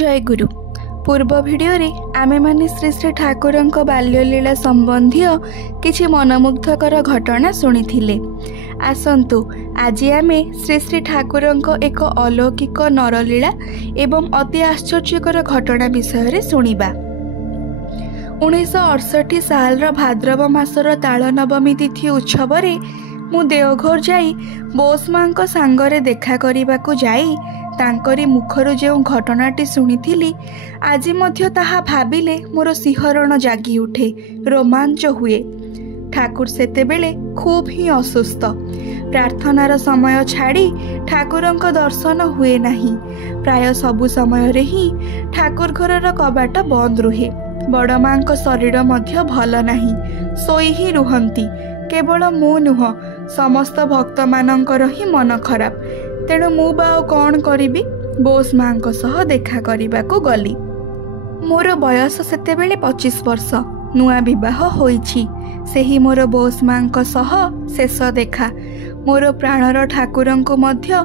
जय गुरु। पूर्व भिडियो रे आमे माने श्री श्री ठाकुरंक बाल्यलीला संबंधी किछि मनमुग्धकर घटना शुणिथिले। आसंतु आज आमे श्री श्री ठाकुरंक एक अलौकिक नरलीला एवं अति आश्चर्यकर घटना विषय रे शुणिबा। 1968 साल भाद्रव मासर ताल नवमी तिथि उत्सव रे मु देवघर जाई बोस मां सांगरे देखा करबाकू जाई तांकरी मुखर जो घटनाटी शुणिथिली आज मध्य ताहा भाबिले मोर सिहरण जागी उठे, रोमांच हुए। ठाकुर सेतेबेले खूब ही असुस्थ। प्रार्थनार समय छाड़ी ठाकुरंक दर्शन हुए नहीं। प्राय सबु समय रे ही ठाकुर घरर कबाट बंद रुहे। बड़ मां शरीर मध्य भल नहीं, सोई ही रुहंती। केवल मु नुह, समस्त भक्त मानकर ही मन खराब। तेणु मु बाओ कौन करिबी, बोस मां सह देखा करबाकू गली। मोर बयस सेतेबेले 25 वर्ष, नुआ विवाह होईछि। सेही मोर बोस मां सह शेष देखा। मोर प्राणर ठाकुरंकु मध्य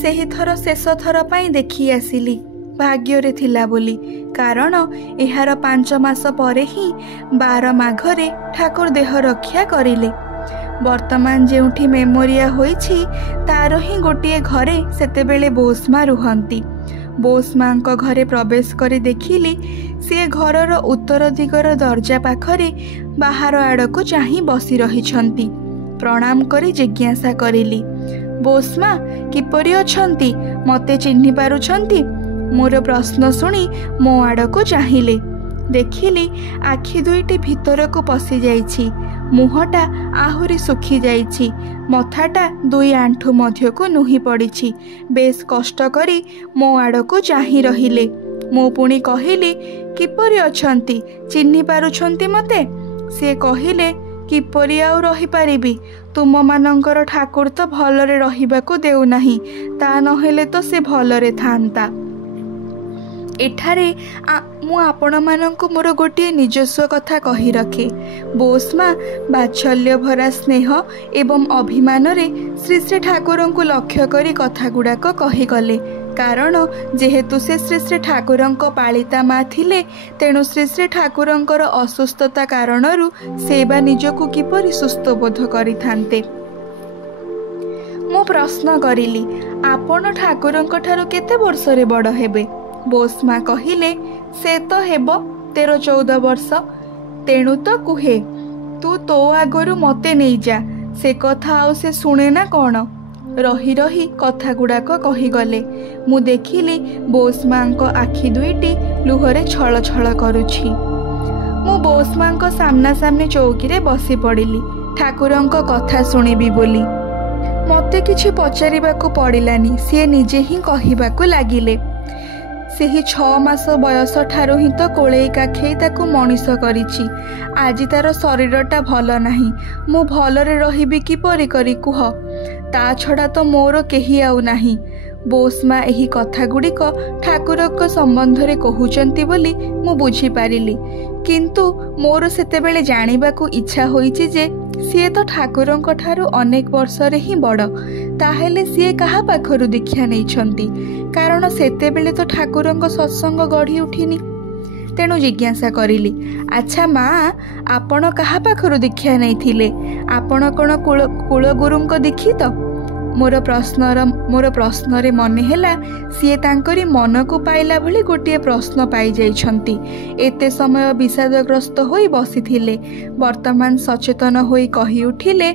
सेही थर शेष थर पई देखि आसिली। भाग्यरे थिला बोली, कारण एहार 5 मास परे ही 12 माघरे ठाकुर देह रक्षा करिले। वर्तमान जेउठी मेमोरिया होईछि तार ही गोटे घरे सेतेबेले बोस मां रुहंती। बोस मां घरे प्रवेश करी देखिली से घरर उत्तर दिगर दरजा पाखरे बाहर आड़कू चाही बसी रहिछंती। प्रणाम करी जिज्ञासा करिली, बोस मां किपरि अछंती, मते चिन्हि पारुछंती? मोर प्रश्न शुणी मो आड़कू चाहिले। देखिली आखि दुईटी भितर को पशि जाइछि। मुहटा आहुरी सुखी जाइछि। मथाटा 2 आंठू मध्य को नुही पड़िछि। बेस कष्ट करी मो आड़कू चाही रहिले। मो पुणी कहिली, किपरि अछंती, चिन्हि पारुछंती मते? से कहिले, किपरि आउ रही पारिबी, तुम मानंकर ठाकुर तो भलरे रहिबाकू देउ नाही, ता नहेले तो से भलरे थांता। एठारे मु आपण मानंकु मोर गोटे निजस्व कथा कही रखे। बोस मां बात्सल्य भरा स्नेह एवं अभिमान रे श्री श्री ठाकुरंकु लक्ष्य करी कथा गुड़ाक कही गले। कारण जेहेतु से श्री श्री ठाकुरंक पालिता माँ थिले, तेणु श्री श्री ठाकुरंकर असुस्थता कारणरू से बा निजकु किपरि सुस्थ बोध करिथान्ते। मु प्रश्न करिली, आपण ठाकुरंक ठारू केते वर्ष रे बड़ हेबे? बोस मां कहिले, से तो हेब 13-14 वर्ष। तेणु तो कुहे, तू तो आगरू मते नहीं जा। से कथा आउ से शुणे ना कौन? रही रही कथा गुड़ाक कही गले। मु देखिली बोस मां आखि दुईटी लुहरे छल छल करुछि। मु बोस मां सामना सामने चौकी रे बसी पड़िली ठाकुरंक कथा शुणिबी बोली। मते किछि पचारिबाकू पड़िलानी, सी निजे ही कहिबाकू लागिले। सेही 6 मास बयस ठारू ही तो कोलेई काखेई ताकू मनीष करिछि। आज तार शरीरटा भल नाही, मु भलरे रहिबी किपरि करी कुह? ता छड़ा तो मोर केही आउ नाही। बोस मां एही कथा गुड़िक ठाकुरक संबंध रे कहउचंती बोली मु बुझी पारिली। किंतु मोर सेतेबेले जानिबाकू इच्छा होईछि जे सीए तो ठाकुरंक ठारू अनेक वर्ष रे ही बड़, ताहेले सीए कहा पाखरु दीक्षा नैछंती? कारण सेतेबेले तो ठाकुरंक सत्संग गढ़ी उठिनी। तेणु जिज्ञासा करिली, अच्छा माँ, आपण कहा पाखरु दीक्षा नैथिले? आपण कोन कुलगुरुंक दीक्षित? मोर प्रश्न रे मने हेला सीए तांकरी मन को पाइला भली गोटे प्रश्न पाई जाइछंती। एते समय विषादग्रस्त होई बसिथिले, वर्तमान सचेतन होई कही उठिले,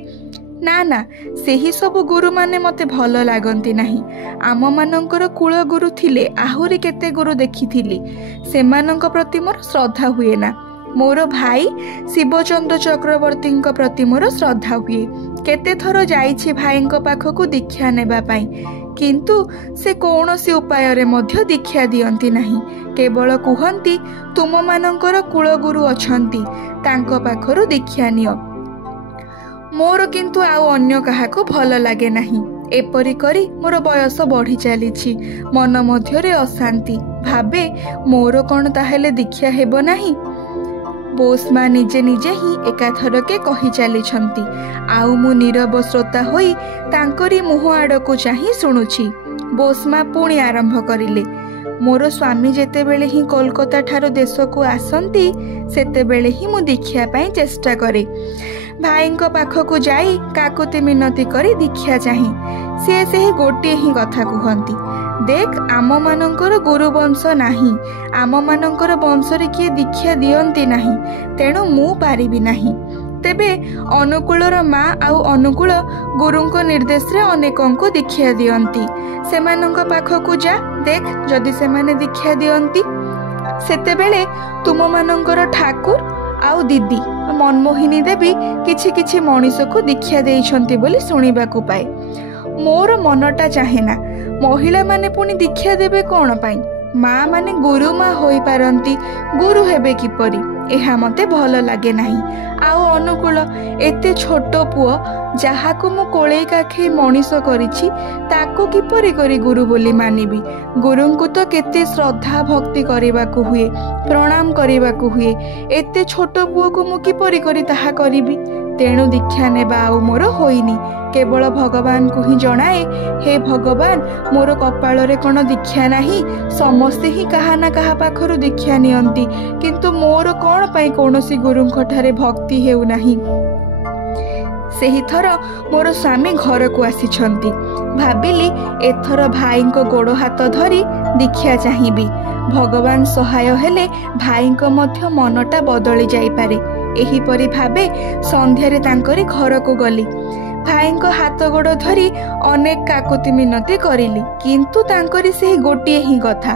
ना ना, सेही सब गुरु माने मते भल लागंती नाही। आम मानंकर कुल गुरु थिले, आहुरी केते गुरु देखिथिली, सेमानंक प्रति मोर श्रद्धा हुए ना। मोर भाई शिवचंद्र चक्रवर्ती प्रति मोर श्रद्धा हुए। केते थर जाइछि भाईंक पाखकू दीक्षा नेबा पाई, किंतु से कौनसी उपाय रे मध्य दीक्षा दियंती नाही। केवल कुहंती, तुम मानंकर कुलगुरु अछंती, तांको पाखरु दीक्षा नियो। मोर किंतु आउ अन्य काहाकू भल लागे नाही। एपरी करी मोर बयस बढ़ी चलीछि। मन मध्य रे अशांति। भाबे मोर कौन ताहेले दीक्षा हेबो नाही? बोस मां निजे निजे ही एकाथरके कही चलीछंती। आउ मु नीरव श्रोता होई तांकरी मुह आड़कू चाही शुणुछि। बोस मां पुणी आरंभ करिले, मोर स्वामी जेतेबेले ही कोलकाता ठारो देश को आसंती सेतेबेले ही मु दीक्षा पाई चेष्टा करे। भाई पाखक जाई काकुति मिनती करी दीक्षा चाहे सी से ही गोटे ही कथा कहती, देख आम मानकर गुरु वंश नाही, आम मानकर वंशरे किए दीक्षा दियंती नाही, तेणु मु पारिबी नाही। तेबे अनुकूलर माँ आउ अनुकूल गुरुंको निर्देश रे अनेकों को दीक्षा दियंती। सेमानंक पाखकु जा, देख जदि सेमाने दीक्षा दियंती सेतेबेले तुम मानंकर ठाकुर आउ दीदी मनमोहिनी देवी किछि किछि मनीष को दीक्षा देइछंती बोली सुनिबाकु पाए। मोर मनटा चाहेना महिला माने पुनी दीक्षा देबे कोन पाई, माँ माने गुरु माँ होई पारंती, गुरु हेबे किपरि एहा मते भल लागे नाही। आउ अनुकूल एते छोट पुओ जहाकु मु कोळे काखे मनीष करिछि ताकु किपरि करी गुरु बोली मानिबी। गुरुंकु तो केते श्रद्धा भक्ति करिबाकु हुए, प्रणाम करिबाकु हुए, एते छोट पुओ को मु किपरि करी ताहा करिबी। तेणु दीक्षा नेबा आउ मोर होइनी, केवल भगवान को ही जनाए, हे भगवान मोर कपाल रे कोन दीक्षा नाही, समस्ते ही कहा ना कहा पाखरु दीक्षा नियंती, किंतु मोर कोन पई कोनोसी गुरुंख ठारे भक्ति हेउ नाही। सेही थर मोर स्वामी घर को आसीछंती, भाबिली एथर भाई को गोड़ हाथ धरी दीक्षा चाहिबी। भगवान सहाय हेले भाई को मध्य मनटा बदली जाई पारे। एही परी भाबे संध्यारे तांकरी घर को गली। भाई को हाथ गोड़ धरी अनेक काकुति मिनती करिली, किंतु तांकरी से गोटे ही कथा,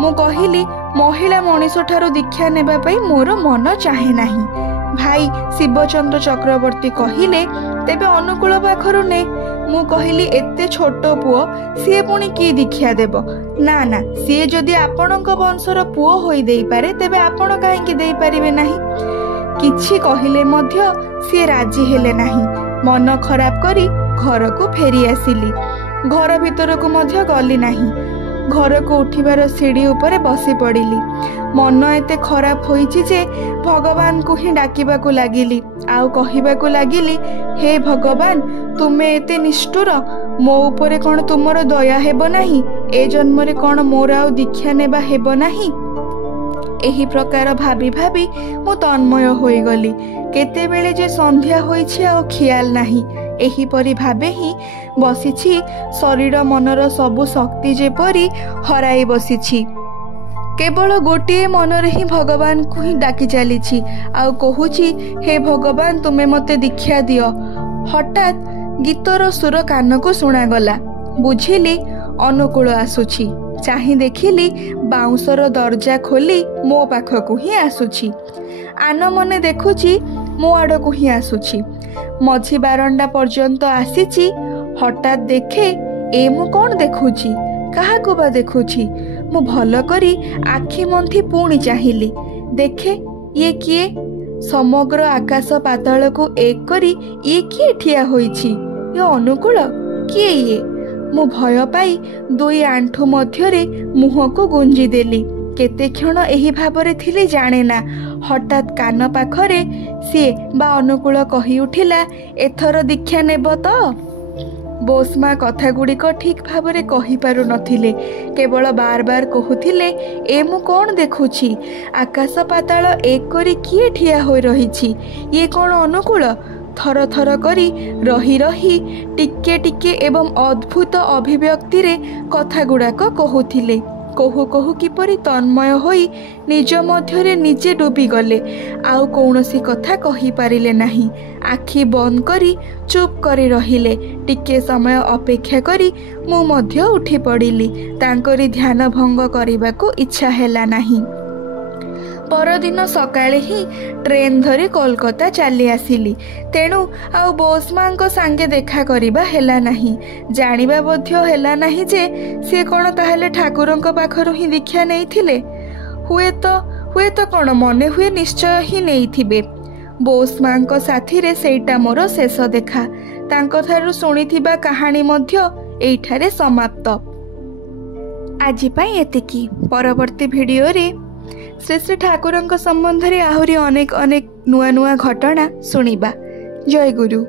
मु कहिली महिला मनीष ठारो दीक्षा नेबा पई मोर मन चाहे नाही। भाई शिवचंद्र चक्रवर्ती कहिले तेबे अनुकूल पाखरु ने। मु कहिली एते छोट पुओ सी पुणी की दीक्षा देव, ना ना सी जदि आपणक वंशर पुओ होई देई पारे तेबे आपण काहेकि देई परिबे नाही। किछि कहिले मध्य सी राजी हेले नाही। मन खराब करी घर को फेरी आसिली, घर भीतर को मध्य गली नाही। घर को उठिबार सीढ़ी उपरे बसी पड़िली। मन एते खराब होईछि जे भगवान को ही डाकिबाकू लागिली, आउ कहिबाकू लागिली, हे भगवान तुमे एते निष्ठुर, मो उपरे कोन तुमर दया हेबो नाही, ए जन्मरे कोन मोर आउ दीक्षा नेबा हेबो नाही। एही प्रकार भाबी भाबी मु तन्मय होई गली। केतेबेले जे संध्या होईछि आउ ख्याल नाही। एही परी भाबे ही बसिछि, शरीर मनर सबु शक्ति जेपरी हराई बसिछि। केवल गोटे मनरे ही भगवान को ही डाकी चलीछि, आउ कहूछि, हे भगवान तुमे मते दीक्षा दियो। हठात गीतर सुर कान को सुनागला। बुझिली अनुकूल आसुछि। चाही देखिली बाउंसर दरजा खोली मो पाखकु ही आसुछि। आन मने देखुछि मो आड़कु ही आसुछि। मझी बारंडा पर्यंत आसीछि। हठात देखे ए मु कौन देखुछि, काहाकु बा देखुछि। मु भल करी आखि मंथी पुणी चाहिली। देखे ये किए, समग्र आकाश पाताल को एक करी ये किए ठिया होईछि। ये अनुकूल किए ये? मु भय पाई दुई आंठु मध्यरे मुह को गुंजी देली। केते क्षण एही भाबरे थिली जाने ना। हठात कान पाखरे सी बा अनुकूल कही उठिला, एथर दीक्षा नेब तो? बोसमा कथा गुड़िक ठीक भाबरे कही पारु नथिले, केवल बार बार कहूथिले, ए मु कौन देखुछि? आकाश पाताल एक करी किए ठिया होई रहिछि? ये कौन अनुकूल? थर थर करी रही रही टिके टिके एवं अद्भुत अभिव्यक्ति रे कथा गुड़ाक कहूथिले। कहू कहू किपरि तन्मय होई निज मध्यरे निजे डूबी गले। आउ कौनसी कथा कही पारिले नाही। आखि बंद करी चुप करी रहिले। टिके समय अपेक्षा करी मु मध्य उठी पड़िली। तांकरी ध्यान भंग करबाकू इच्छा हेला नाही। परदिन सकाळे ही ट्रेन धरी कोलकाता चली आसिली। तेणु आउ बोसमांको सांगे देखा करिबा हेला नाही। जानिबा मध्य हेला नाही जे से कोन ताहेले ठाकुरंको पाखरु ही दीक्षा नेइथिले। हुए तो कोन मने हुए निश्चय ही नेइथिबे। बोसमांको साथी रे सेटा मोर शेष देखा। तांको थारु सुनिथिबा कहानी मध्य एइठारे समाप्त। आजि पई एतिकी। परवर्ती भिडियो रे श्री श्री ठाकुरंको संबंध रे आहुरी अनेक नुआ नुआ घटना सुनिबा। जय गुरु।